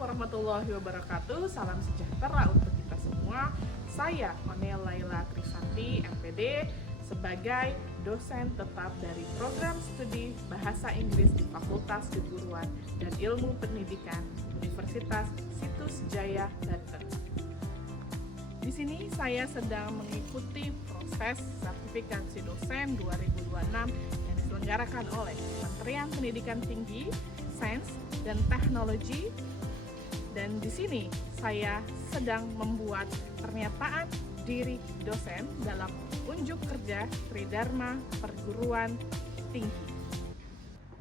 warahmatullahi wabarakatuh. Salam sejahtera untuk kita semua. Saya Onel Laila Trisanti, MPD, sebagai dosen tetap dari program studi Bahasa Inggris di Fakultas Keguruan dan Ilmu Pendidikan Universitas Situs Jaya, Banten. Di sini saya sedang mengikuti proses sertifikasi dosen 2026 yang diselenggarakan oleh Kementerian Pendidikan Tinggi, Sains dan Teknologi. Dan di sini saya sedang membuat pernyataan diri dosen dalam unjuk kerja Tridharma Perguruan Tinggi.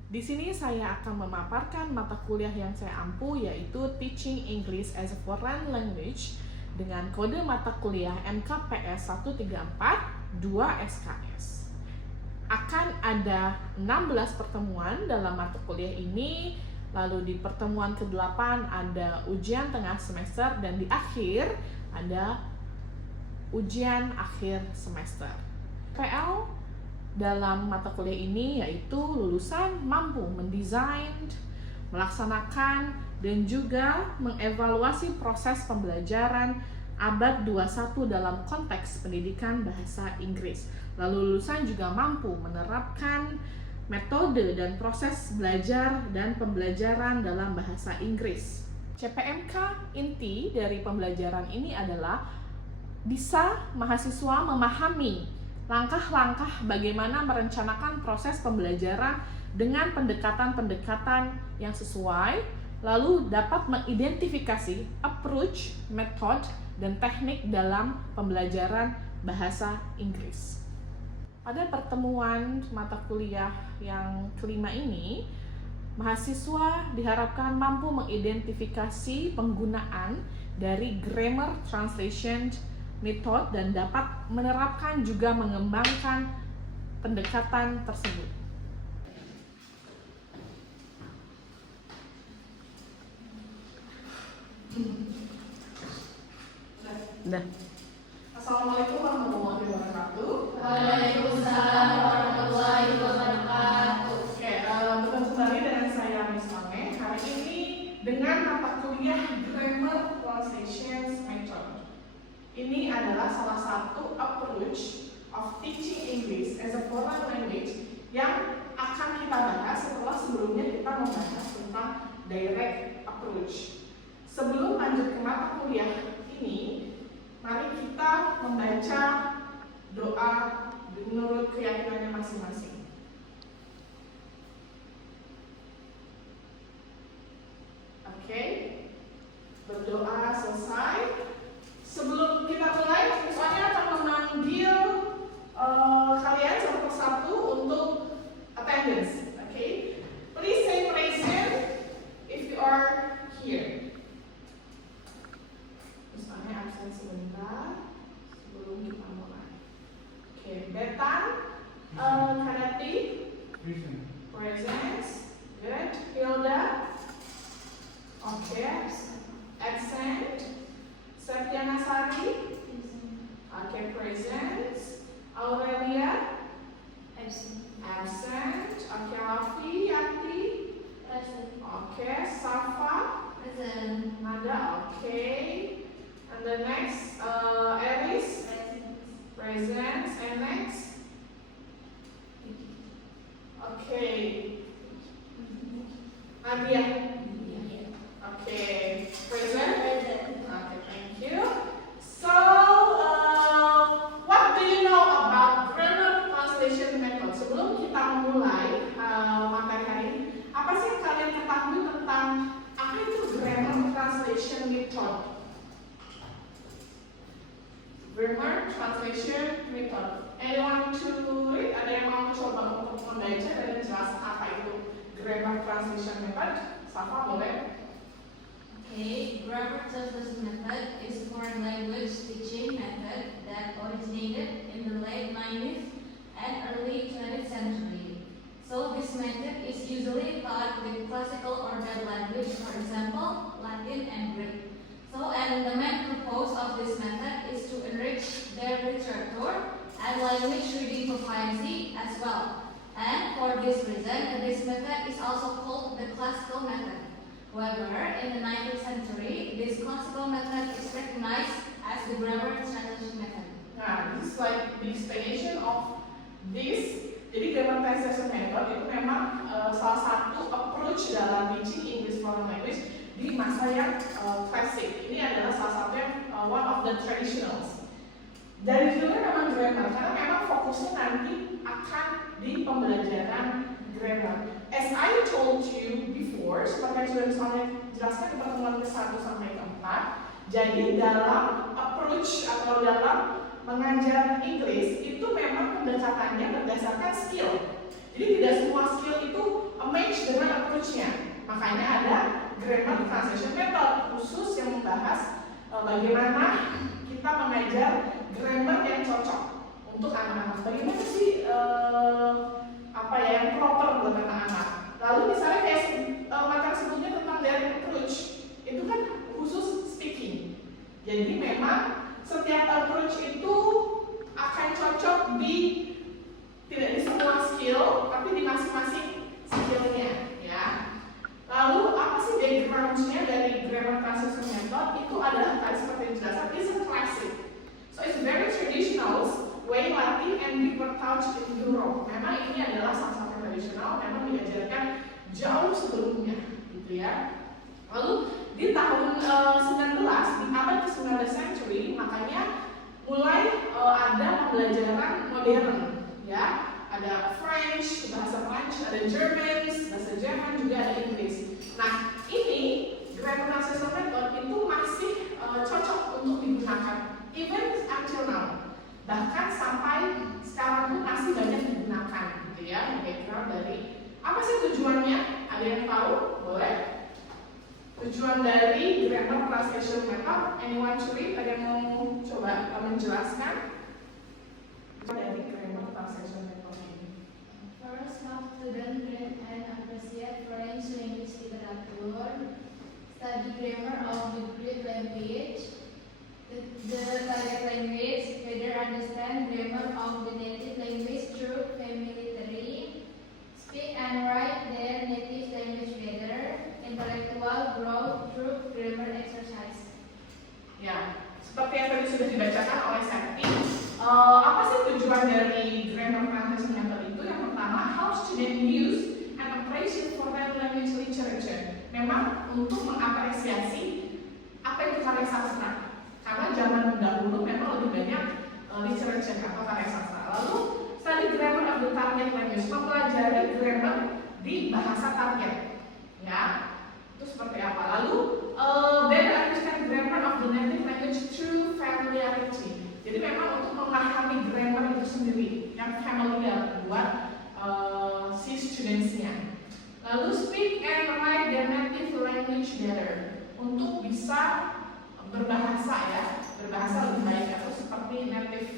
Di sini saya akan memaparkan mata kuliah yang saya ampu, yaitu Teaching English as a Foreign Language dengan kode mata kuliah MKPS 134 2 SKS. Akan ada 16 pertemuan dalam mata kuliah ini. Lalu di pertemuan ke-8 ada ujian tengah semester dan di akhir ada ujian akhir semester. PL dalam mata kuliah ini yaitu lulusan mampu mendesain, melaksanakan dan juga mengevaluasi proses pembelajaran abad 21 dalam konteks pendidikan bahasa Inggris. Lalu lulusan juga mampu menerapkan metode dan proses belajar dan pembelajaran dalam bahasa Inggris. CPMK inti dari pembelajaran ini adalah bisa mahasiswa memahami langkah-langkah bagaimana merencanakan proses pembelajaran dengan pendekatan-pendekatan yang sesuai, lalu dapat mengidentifikasi approach, method, dan teknik dalam pembelajaran bahasa Inggris. Pada pertemuan mata kuliah yang kelima ini, mahasiswa diharapkan mampu mengidentifikasi penggunaan dari grammar translation method dan dapat menerapkan juga mengembangkan pendekatan tersebut. Assalamualaikum warahmatullahi wabarakatuh. Waalaikumsalam warahmatullahi wabarakatuh. Oke, bertemu kembali dengan saya Miss Mame. Hari ini dengan mata kuliah Grammar Translation Method. Ini adalah salah satu approach of teaching English as a foreign language yang akan kita bahas setelah sebelumnya kita membahas tentang direct approach. Sebelum lanjut ke mata kuliah ini, mari kita membaca doa menurut keyakinannya masing-masing. Oke, berdoa selesai. Sebelum kita mulai, misalnya akan memanggil kalian satu persatu untuk attendance. Oke, please say present if you are here. Misalnya absen sebentar sebelum kita mulai. Oke, Betan, Kanati, present, good. Hilda, oke, absent. Septiana Sari, oke, present. Aurelia, absent. Oke, Alfi, Yanti, oke, Safa, Nada, oke. And the next, Eris, present. And next, okay, Nadia, okay, present. Okay, thank you. So, what do you know about grammar translation method? Sebelum kita memulai materi hari ini, apa sih yang kalian ketahui tentang apa itu grammar translation method? Grammar translation method. Anyone to read? Ada yang mau coba untuk membaca dan menjelaskan apa itu grammar translation method? Safa boleh. Okay, grammar translation method is a foreign language teaching method that originated in the late 90s and early 20th century. So this method is usually taught with classical or dead language, for example, Latin and Greek. So, and the main purpose of this method is to enrich their literature and language reading proficiency as well. And for this reason, this method is also called the classical method. However, in the 19th century, this consequential method is recognized as the grammar translation method. Nah, this is like the explanation of this. Jadi grammar translation method itu memang salah satu approach dalam teaching English foreign language di masa yang klasik. Ini adalah salah satu yang one of the traditionals. Dari judulnya memang grammar, karena memang fokusnya nanti akan di pembelajaran grammar. As I told you before, seperti yang sudah saya jelaskan di pertemuan ke-1 sampai ke-4, jadi dalam approach atau dalam mengajar Inggris itu memang pendekatannya berdasarkan skill. Jadi tidak semua skill itu match dengan approach-nya. Makanya ada grammar translation method khusus yang membahas bagaimana kita mengajar grammar yang cocok untuk anak-anak. Bagaimana sih yang proper buat anak-anak. Lalu misalnya kayak materi sebelumnya tentang direct approach, itu kan khusus speaking. Jadi memang setiap approach itu akan cocok tidak di semua skill, tapi di masing-masing skillnya, ya. Lalu apa sih background-nya dari grammar translation method? Itu adalah tadi seperti yang dijelaskan, it's a classic. So it's very traditional way Latin and river touch in Europe. Memang ini adalah salah satu tradisional, memang diajarkan jauh sebelumnya, gitu ya. Lalu di tahun 19 di abad ke-19 century, makanya mulai ada pembelajaran modern, ya. Ada French, bahasa French, ada German, bahasa Jerman, juga ada Inggris. Nah, ini grammar translation method itu masih cocok untuk digunakan, even until now. Bahkan sampai sekarang pun masih banyak digunakan, gitu ya. Background dari apa sih tujuannya? Ada yang tahu? Boleh? Tujuan dari grammar translation method, anyone to read? Ada yang mau coba menjelaskan dari grammar translation method ini? First, help students learn and appreciate French language literature, study grammar of the Greek language, the target language, better understand grammar of the native language through familiarity, speak and write their native language better, intellectual growth through grammar exercise. Ya, seperti yang tadi sudah dibacakan oleh Septi, apa sih tujuan dari grammar translation method itu? Yang pertama, how students use and appreciate foreign language literature. Memang untuk mengapresiasi apa itu karya sastra. Karena zaman dahulu memang lebih banyak literature atau karya sastra. Lalu study grammar of the target language, mempelajari grammar di bahasa target, ya. Itu seperti apa? Lalu better understand grammar of the native language through familiarity. Jadi memang untuk memahami grammar itu sendiri yang familiar buat si studentsnya. Lalu speak and write their native language better, untuk bisa berbahasa lebih baik atau seperti native.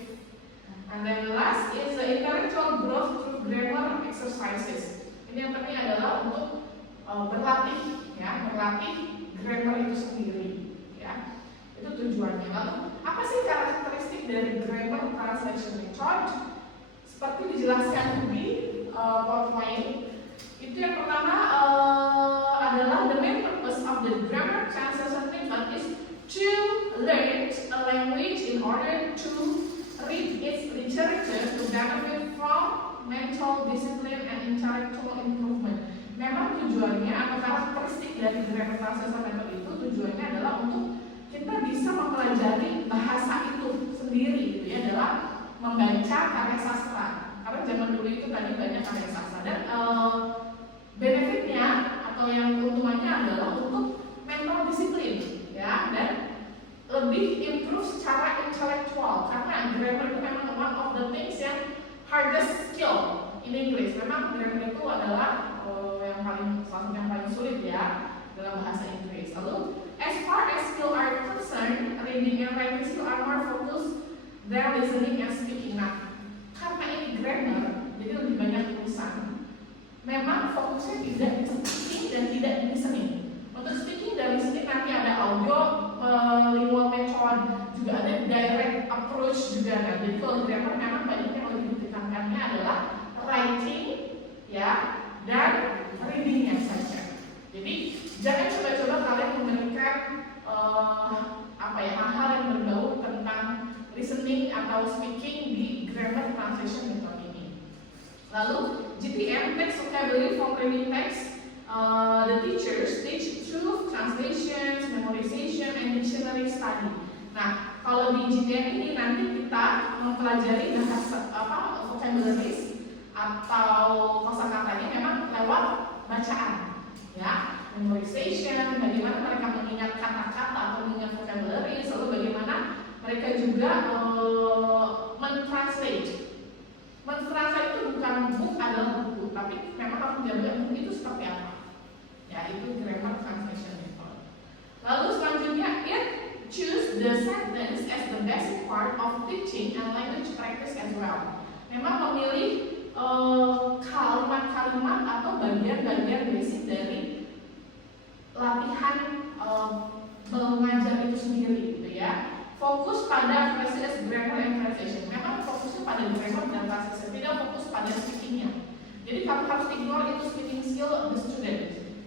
And then last is the intellectual growth through grammar exercises. Ini yang penting adalah untuk berlatih grammar itu sendiri, ya. Itu tujuannya. Lalu apa sih karakteristik dari grammar translation method? Seperti dijelaskan di PowerPoint, itu yang pertama adalah the main purpose of the grammar translation method is to learn a language in order to read its literature to benefit from mental discipline and intellectual improvement. Memang tujuannya atau karakteristik dari grammar translation method itu tujuannya adalah untuk kita bisa mempelajari bahasa itu sendiri, gitu ya, adalah membaca karya sastra. Karena zaman dulu itu tadi banyak karya sastra dan benefitnya atau yang keuntungannya adalah untuk mental disiplin, ya, dan lebih improve secara intelektual. Karena grammar itu memang one of the things yang hardest skill in English. Memang grammar itu adalah yang paling sulit, ya, dalam bahasa Inggris. Lalu as far as skill are concerned, reading and writing skill are more focused than listening and speaking. Nah, karena ini grammar, jadi lebih banyak tulisan. Memang fokusnya tidak di speaking dan tidak di listening. Untuk speaking dan listening nanti ada audio, lingual method, juga ada direct approach juga. Nah, jadi kalau grammar memang banyak yang lebih ditekankannya adalah writing, ya, dan readingnya saja. Jadi jangan coba next vocabulary from reading text. The teachers teach through translations, memorization, and dictionary study. Nah, kalau di GTM ini nanti kita mempelajari bahasa vocabularies atau kosakatanya memang lewat bacaan, ya. Memorization, bagaimana mereka mengingat kata-kata atau mengingat vocabulary, lalu bagaimana mereka juga mentranslate. Mentranslate itu bukan book adalah buku, tapi memang harus menjaga buku itu seperti apa. Ya, itu grammar translation method. Lalu selanjutnya, choose the sentence as the basic part of teaching and language practice as well. Memang memilih kalimat-kalimat atau bagian-bagian basic dari latihan mengajar itu sendiri, gitu ya. Fokus pada phrases, grammar, and translation. Memang fokusnya pada grammar dan translation, tidak fokus pada speakingnya. Jadi kamu harus ignore itu speaking skill the student.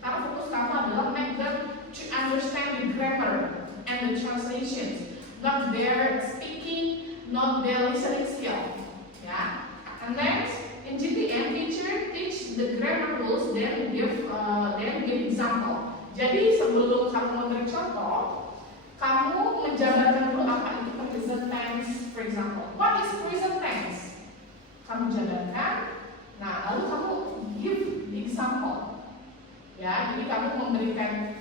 Karena fokus kamu adalah make them to understand the grammar and the translations, not their speaking, not their listening skill. Ya. And next, in GTM, teacher teach the grammar rules, then give example. Jadi sebelum kamu memberi contoh, kamu menjabarkan dulu apa itu present tense, for example. What is present tense? Kamu jabarkan, nah lalu kamu give example. Ya, jadi kamu memberikan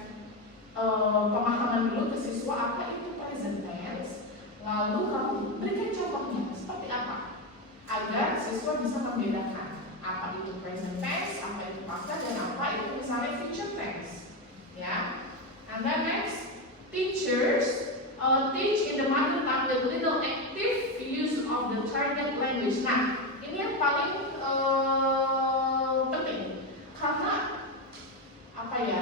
pemahaman dulu ke siswa apa itu present tense, lalu kamu berikan contohnya seperti apa, agar siswa bisa membedakan apa itu present tense, apa itu past dan apa itu misalnya future tense. Ya, and then next, teachers teach in the mother tongue with little active use of the target language. Nah, ini yang paling penting karena apa ya?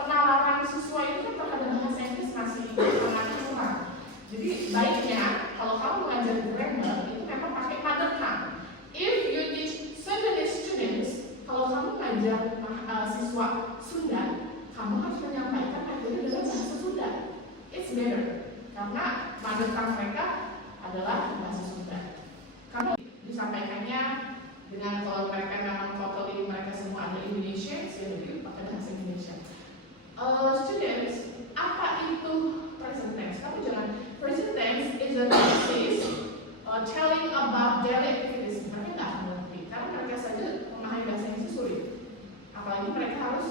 Penalaran siswa itu kan terhadap bahasa Inggris masih sangat kurang. Jadi baiknya kalau kamu mengajar grammar itu memang pakai mother tongue. If you teach Sundanese students, kalau kamu mengajar siswa Sunda, kamu harus menyampaikan materi dalam bahasa Sunda. It's better karena mother tongue mereka adalah bahasa Sunda. Kamu disampaikannya dengan kalau mereka memang totally mereka semua ada Indonesian, jadi pakai bahasa Indonesia. Students, apa itu present tense? Kamu jangan present tense is a practice telling about daily activities. Mereka nggak mengerti karena mereka saja memahami bahasa Inggris sulit. Apalagi mereka harus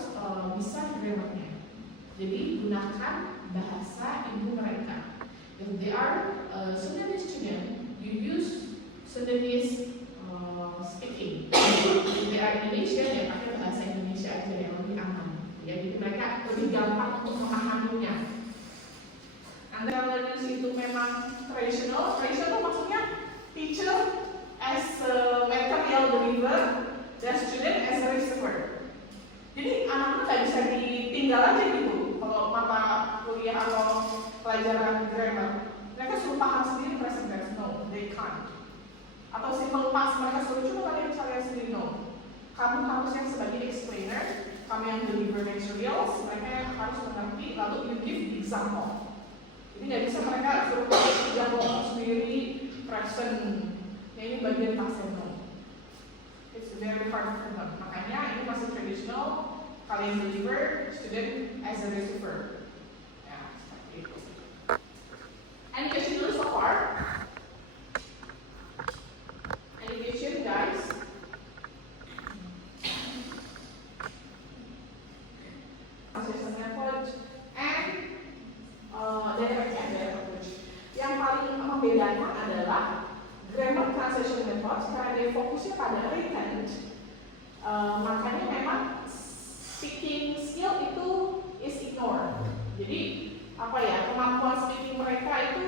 bisa grammarnya. Jadi gunakan bahasa ibu mereka. If they are Sundanese student, you use Sundanese speaking. If they are Indonesia, ya pakai bahasa Indonesia aja yang lebih aman. Ya, jadi mereka lebih gampang untuk memahaminya. Anda learners itu memang traditional. Traditional maksudnya teacher as a material deliver, dan student as a receiver. Jadi anak-anak nggak bisa ditinggal aja gitu. Kalau mata kuliah atau pelajaran grammar, mereka suruh paham sendiri present tense. No, they can't. Atau simple past, mereka suruh coba kalian cari sendiri. No, kamu harus yang sebagai explainer, kamu yang deliver materials, mereka yang harus mengerti, lalu you give example. Jadi nggak bisa mereka suruh example sendiri present. Ya, ini bagian past no. It's very hard for them. Makanya ini masih traditional, kalian deliver, student as a receiver. Ya, seperti itu. Any question dulu so far? Any question, guys? Assessment method and direct approach. Yang paling membedakan adalah grammar translation method karena dia fokusnya pada written. Makanya memang speaking skill itu is ignored. Jadi apa ya, kemampuan speaking mereka itu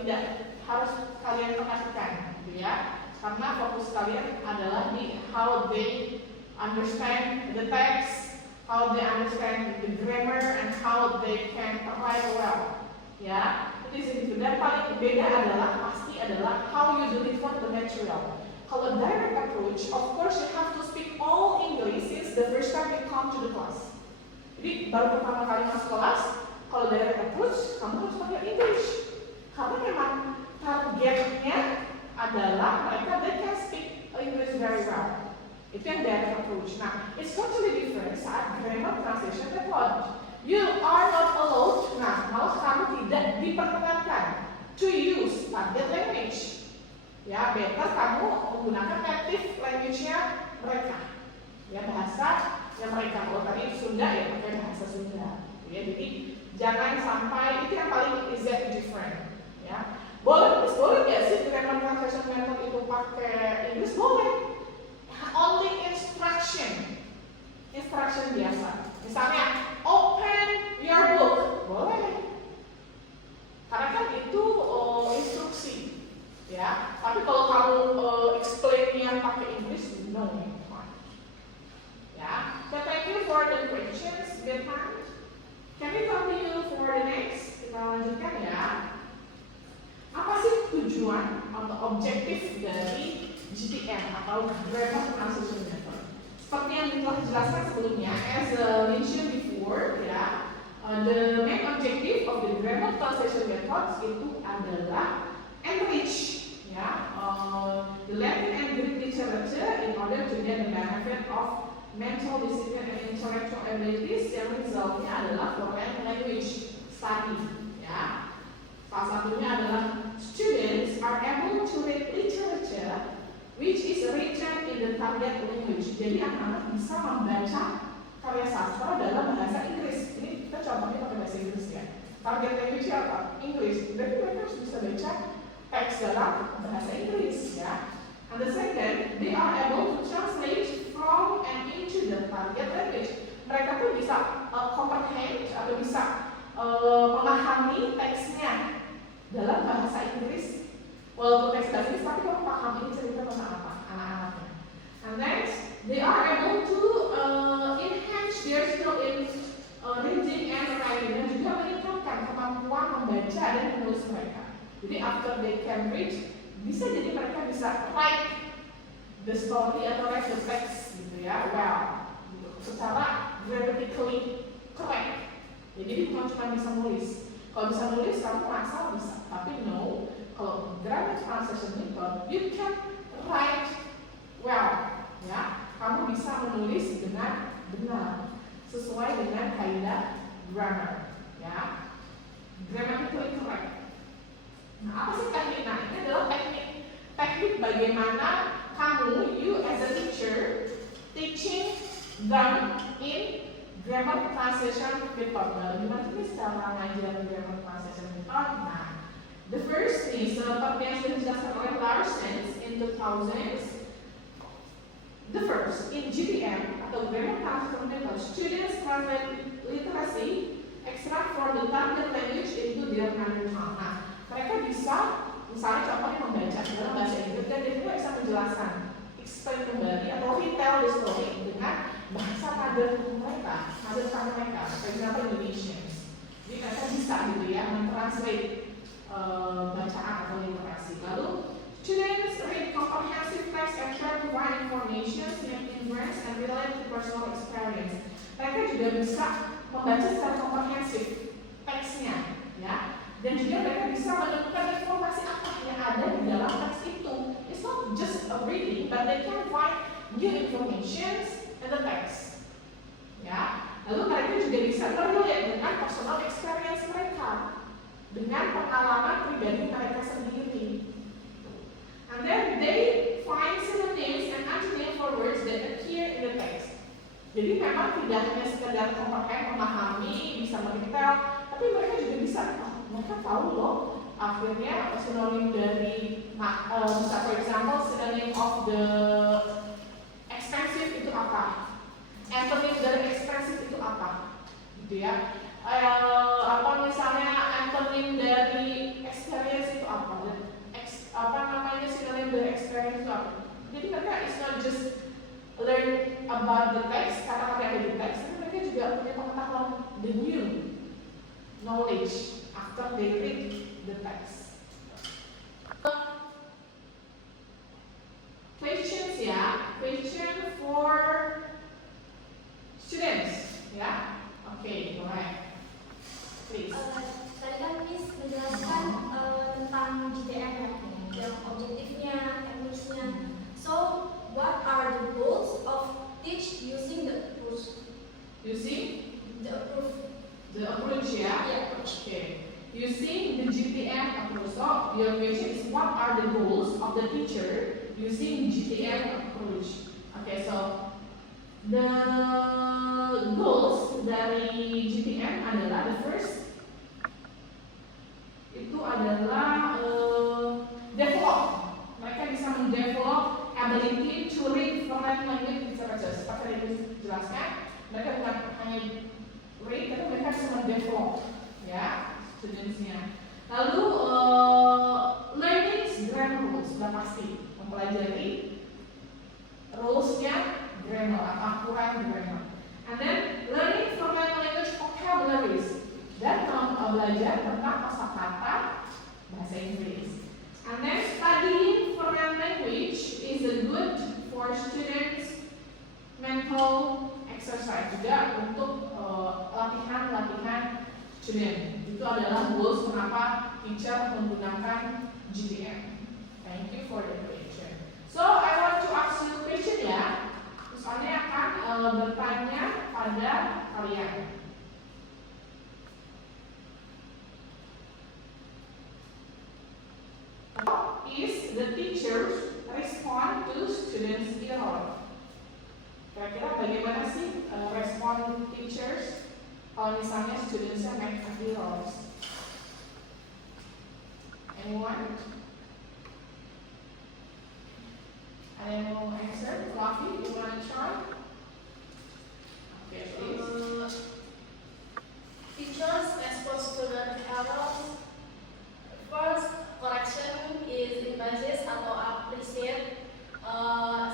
tidak harus kalian perhatikan, gitu ya. Karena fokus kalian adalah di how they understand the text, how they understand the grammar, and how they can write well. Ya, itu. Dan paling beda adalah pasti adalah how you deliver the material. Kalau direct approach, of course you have to speak all English since the first time you come to the class. Jadi baru pertama kali masuk kelas, kalau direct approach, kamu harus pakai English. Karena memang targetnya adalah mereka they can speak English very well. Itu yang direct approach. Nah, it's totally different saat grammar translation method. You are not allowed, nah malah kamu tidak diperkenankan to use target language. Ya, better kamu menggunakan native language-nya mereka. Ya, bahasa yang mereka. Kalau tadi Sunda ya pakai bahasa Sunda. Ya, jadi jangan sampai itu yang paling exact different. Ya, boleh nggak sih grammar translation method itu pakai Inggris? Boleh. Only instruction biasa. Misalnya open your book, boleh. Karena kan itu instruksi, ya. Tapi kalau kamu explain-nya pakai Inggris, no. Ya. So thank you for the questions, Birhan. Can we continue for the next? Kita lanjutkan ya. Apa sih tujuan atau objektif dari GTM atau Grammar Translation Method? Seperti yang telah dijelaskan sebelumnya, as mentioned before, ya, the main objective of the Grammar Translation Methods itu adalah enrich, ya, the Latin and Greek literature in order to get the benefit of mental discipline and intellectual abilities yang resultnya adalah foreign language study, ya. Salah satunya adalah students are able to read literature which is written in the target language. Jadi anak-anak bisa membaca karya sastra dalam bahasa Inggris. Ini kita contohnya pakai bahasa Inggris ya. Target language apa? Inggris. Berarti mereka harus bisa baca teks dalam bahasa Inggris ya. And the second, they are able to translate from and into the target language. Mereka pun bisa comprehend atau bisa memahami teksnya dalam bahasa Inggris. Walaupun teks bahasa Inggris, tapi kamu paham ini cerita tentang apa anak-anaknya. And next, they are able to enhance their skill in reading and writing, dan juga meningkatkan kemampuan membaca dan menulis mereka. Jadi after they can read, bisa jadi mereka bisa write the story atau write the text gitu ya, well, secara grammatically correct. Jadi bukan cuma bisa nulis. Kalau bisa nulis, kamu asal bisa, tapi no. Kalau grammar translation method, you can write well, ya. Kamu bisa menulis dengan benar, sesuai dengan kaidah grammar, ya. Grammatically correct. Nah, apa sih teknik? Nah, ini adalah teknik bagaimana kamu, you as a teacher, teaching them in grammar translation method. Nah, gimana sih cara ngajarin grammar translation method? Nah, the first is seperti yang sudah dijelaskan oleh Larsen in 2000s. The first, in GTM atau Grammar Translation Method, students translate literacy extract from the target language into their mother tongue. Nah, mereka bisa, misalnya contohnya membaca dalam bahasa Inggris dan dia bisa menjelaskan, explain kembali atau retell the story dengan bahasa mother mereka, for example Indonesians. Jadi mereka bisa gitu ya, mentranslate bacaan atau literasi. Lalu students read comprehensive text and try to find information in inference and relate to personal experience. Mereka juga bisa membaca secara komprehensif teksnya, ya. Dan juga mereka bisa menemukan informasi apa yang ada di dalam teks itu. It's not just a reading, but they can find new information in the text. Ya. Lalu mereka juga bisa relate dengan personal experience mereka, dengan pengalaman pribadi mereka sendiri. And then they find synonyms and antonyms for words that appear in the text. Jadi memang tidak hanya sekedar comprehend, memahami, bisa mengintel, tapi mereka juga bisa, mereka tahu loh, akhirnya sinonim dari, bisa for example, synonym of the expensive itu apa, antonym dari expensive itu apa, gitu ya. Apa misalnya antonym dari experience itu apa, dan synonym dari experience itu apa. Jadi mereka is not just learn about the text, kata-kata yang ada di teks, tapi mereka juga punya pengetahuan the new knowledge after they read the text. Questions ya, question for students ya. Oke, alright. Please. Tadi kan Miss menjelaskan tentang GTM yang objektifnya, teknisnya. So, what are the goals using GTM approach. Okay, so the goals dari GTM adalah the first itu adalah develop. Mereka bisa mendevelop ability to read foreign language literature. Seperti yang dijelaskan, mereka bukan hanya read, tapi mereka bisa mendevelop, ya, studentsnya. Lalu learning grammar rules, sudah pasti mempelajari rulesnya grammar atau aturan grammar. And then learning foreign language vocabularies, dan belajar tentang kosakata bahasa Inggris. And then studying foreign language is a good for students mental exercise, juga untuk latihan student. Itu adalah goals kenapa teacher menggunakan GTM. Thank you for the question. So I want to ask you question ya. Soalnya akan bertanya pada kalian. How is the teachers respond to students' error? Kira-kira bagaimana sih respon teachers kalau misalnya students-nya make errors? Anyone? Ada yang mau answer? Fluffy, you wanna try? Okay, please. Teachers respond to student errors. First, correction is emphasize atau appreciate.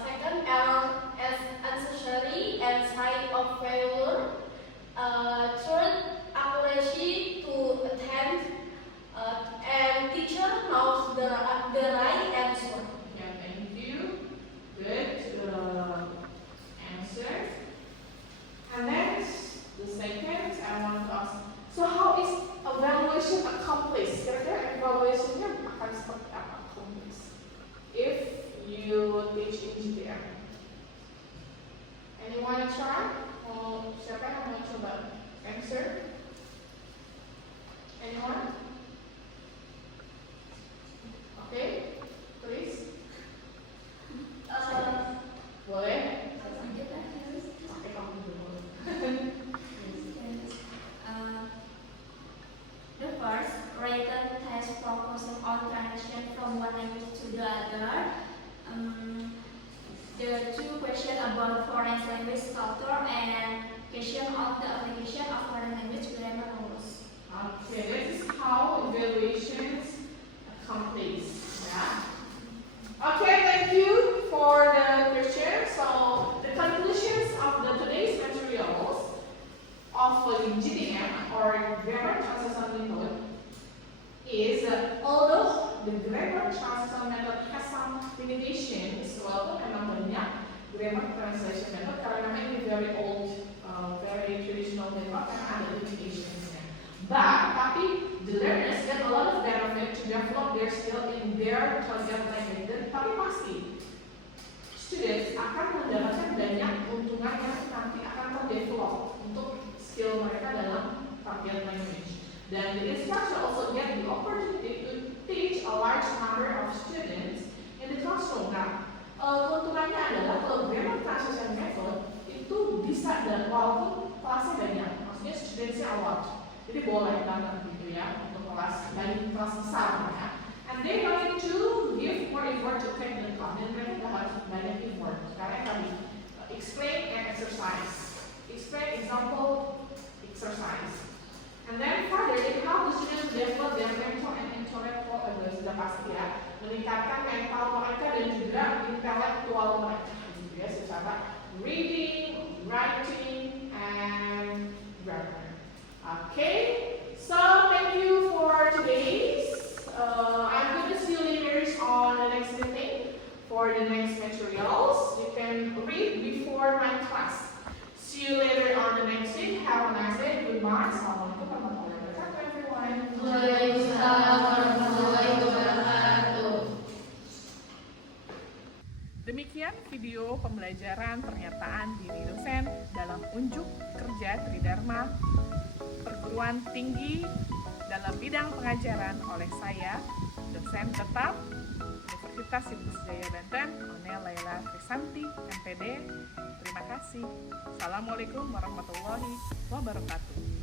Second, error as unnecessary and sign of failure. Third, accuracy to attend. And teacher knows the right answer. Yeah, thank you. Good answer. And then the second, I want to ask, so how is evaluation accomplished? Kira-kira evaluationnya akan seperti apa accomplished if you teach in GTM? Anyone try? Oh, siapa yang mau coba answer? Anyone? Okay, please. Boleh? Oke, kamu dulu. The first, written test focusing on translation from one language to the other. The two questions about foreign language culture and question on the application of foreign language grammar rules. Okay, this is how evaluations accomplished. Yeah. Okay, thank you for the question. So the conclusions of today's materials of GTM or grammar translation method is although the grammar translation method has some limitations, walaupun memang banyak grammar translation method karena memang ini very old, very traditional method karena ada limitationsnya. Tapi the learners get a lot of benefit to develop their skill in their target language. Tapi pasti students akan mendapatkan banyak keuntungan yang nanti akan terdevelop untuk skill mereka dalam target language. Dan the instructor also get the opportunity to teach a large number of students in the classroom. Nah, keuntungannya adalah kalau grammar translation method itu bisa dan walaupun kelasnya banyak, maksudnya studentsnya a lot. Jadi boleh banget gitu ya untuk kelas besar ya. And they don't need to give more effort to take the class. Dan mereka harus banyak effort. Karena tadi explain and exercise, explain example exercise. And then further, it helps the students develop their mental and intellectual abilities. Sudah pasti ya, meningkatkan mental mereka dan juga intelektual mereka gitu ya, secara reading, writing, and grammar. Okay, so thank you for today's. I'm going to see you later on the next meeting for the next materials. You can read before my class. See you later on the next week. Have a nice day. Goodbye. Assalamualaikum warahmatullahi wabarakatuh, everyone. Waalaikumsalam warahmatullahi wabarakatuh. Demikian video pembelajaran pernyataan diri dosen dalam unjuk kerja Tridharma Perguruan Tinggi dalam bidang pengajaran oleh saya, dosen tetap Universitas Situs Jaya Banten, One Laila Trisanti, MPD. Terima kasih. Assalamualaikum warahmatullahi wabarakatuh.